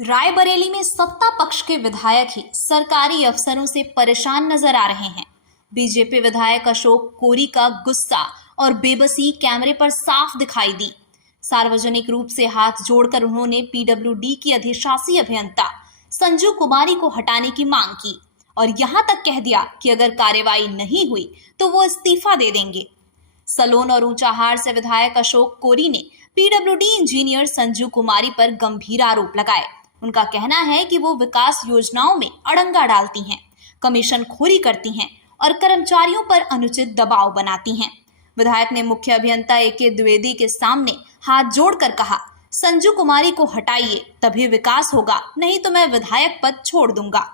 रायबरेली में सत्ता पक्ष के विधायक ही सरकारी अफसरों से परेशान नजर आ रहे हैं। बीजेपी विधायक अशोक कोरी का गुस्सा और बेबसी कैमरे पर साफ दिखाई दी। सार्वजनिक रूप से हाथ जोड़कर उन्होंने पीडब्ल्यूडी की अधिशासी अभियंता संजू कुमारी को हटाने की मांग की और यहां तक कह दिया कि अगर कार्रवाई नहीं हुई तो वो इस्तीफा दे देंगे। सलोन और ऊंचाहार से विधायक अशोक कोरी ने पीडब्ल्यूडी इंजीनियर संजू कुमारी पर गंभीर आरोप लगाए। उनका कहना है कि वो विकास योजनाओं में अड़ंगा डालती हैं, कमीशन खोरी करती हैं और कर्मचारियों पर अनुचित दबाव बनाती हैं। विधायक ने मुख्य अभियंता ए.के. द्विवेदी के सामने हाथ जोड़कर कहा, संजू कुमारी को हटाइए तभी विकास होगा, नहीं तो मैं विधायक पद छोड़ दूंगा।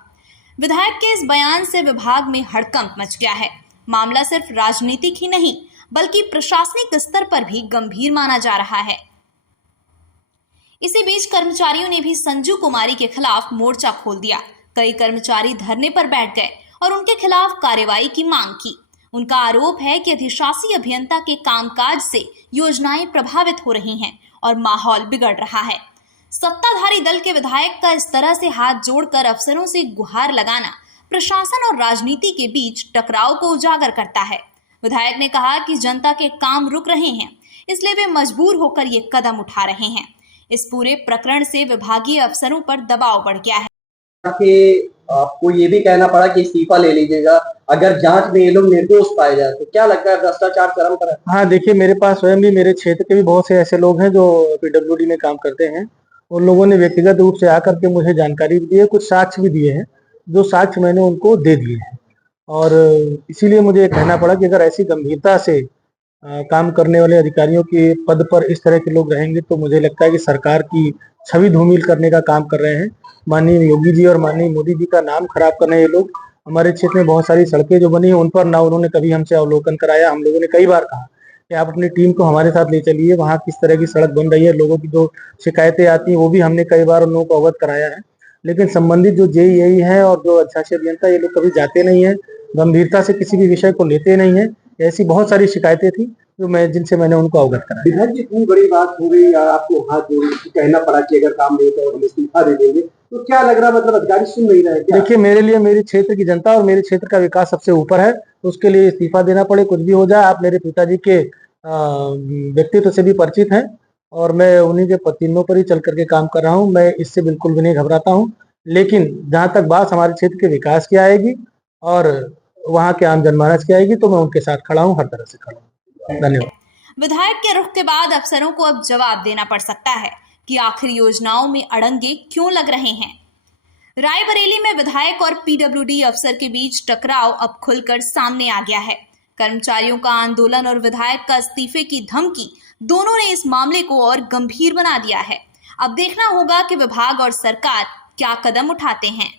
विधायक के इस बयान से विभाग में हड़कंप मच गया है। मामला सिर्फ राजनीतिक ही नहीं बल्कि प्रशासनिक स्तर पर भी गंभीर माना जा रहा है। इसी बीच कर्मचारियों ने भी संजू कुमारी के खिलाफ मोर्चा खोल दिया। कई कर्मचारी धरने पर बैठ गए और उनके खिलाफ कार्रवाई की मांग की। उनका आरोप है कि अधिशासी अभियंता के कामकाज से योजनाएं प्रभावित हो रही हैं और माहौल बिगड़ रहा है। सत्ताधारी दल के विधायक का इस तरह से हाथ जोड़कर अफसरों से गुहार लगाना प्रशासन और राजनीति के बीच टकराव को उजागर करता है। विधायक ने कहा कि जनता के काम रुक रहे हैं, इसलिए वे मजबूर होकर ये कदम उठा रहे हैं। इस पूरे प्रकरण से विभागीय अफसरों पर दबाव बढ़ गया है कि आपको ये भी कहना पड़ा कि इस्तीफा ले लीजिएगा अगर जांच में ये लोग निर्दोष पाए जाए तो। क्या लगता है भ्रष्टाचार चरम पर है? हाँ, देखिए, मेरे पास स्वयं भी मेरे क्षेत्र के भी बहुत से ऐसे लोग हैं जो पीडब्ल्यूडी में काम करते हैं। उन लोगों ने व्यक्तिगत रूप से आकर के मुझे जानकारी भी दी है, कुछ साक्ष्य भी दिए हैं, जो साक्ष्य मैंने उनको दे दिए हैं। और इसीलिए मुझे कहना पड़ा कि अगर ऐसी गंभीरता से काम करने वाले अधिकारियों के पद पर इस तरह के लोग रहेंगे तो मुझे लगता है कि सरकार की छवि धूमिल करने का काम कर रहे हैं। माननीय योगी जी और माननीय मोदी जी का नाम खराब करने ये लोग। हमारे क्षेत्र में बहुत सारी सड़कें जो बनी हैं उन पर ना उन्होंने कभी हमसे अवलोकन कराया। हम लोगों ने कई बार कहा कि आप अपनी टीम को हमारे साथ ले चलिए, वहाँ किस तरह की सड़क बन रही है, लोगों की जो शिकायतें आती हैं वो भी हमने कई बार उन लोगों को अवगत कराया है। लेकिन संबंधित जो जेईई है और जो अधिशासी अभियंता ये लोग कभी जाते नहीं है, गंभीरता से किसी भी विषय को लेते नहीं है। ऐसी बहुत सारी शिकायतें थी जिनसे मैंने उनको अवगत कराया। विधायक जी, इतनी बड़ी बात हो गई, आपको हाथ जोड़ कहना पड़ा कि अगर काम नहीं तो हम इस्तीफा दे देंगे, तो क्या लग रहा, मतलब अधिकारी सुन नहीं रहे? देखिए, मेरे लिए मेरे क्षेत्र की जनता और मेरे क्षेत्र का विकास सबसे ऊपर है। तो उसके लिए इस्तीफा देना पड़े, कुछ भी हो जाए। आप मेरे पिताजी के व्यक्तित्व से भी परिचित हैं और मैं उन्हीं के पतिनों पर ही चल करके काम कर रहा हूँ। मैं इससे बिल्कुल भी नहीं घबराता हूँ। लेकिन जहाँ तक बात हमारे क्षेत्र के विकास की आएगी और वहाँ के आम जनमानस की आएगी तो मैं उनके साथ खड़ा हूँ, हर तरह से खड़ा हूँ। धन्यवाद। विधायक के रुख के बाद अफसरों को अब जवाब देना पड़ सकता है कि आखिर योजनाओं में अड़ंगे क्यों लग रहे हैं। रायबरेली में विधायक और पीडब्ल्यूडी अफसर के बीच टकराव अब खुलकर सामने आ गया है। कर्मचारियों का आंदोलन और विधायक का इस्तीफे की धमकी, दोनों ने इस मामले को और गंभीर बना दिया है। अब देखना होगा कि विभाग और सरकार क्या कदम उठाते हैं।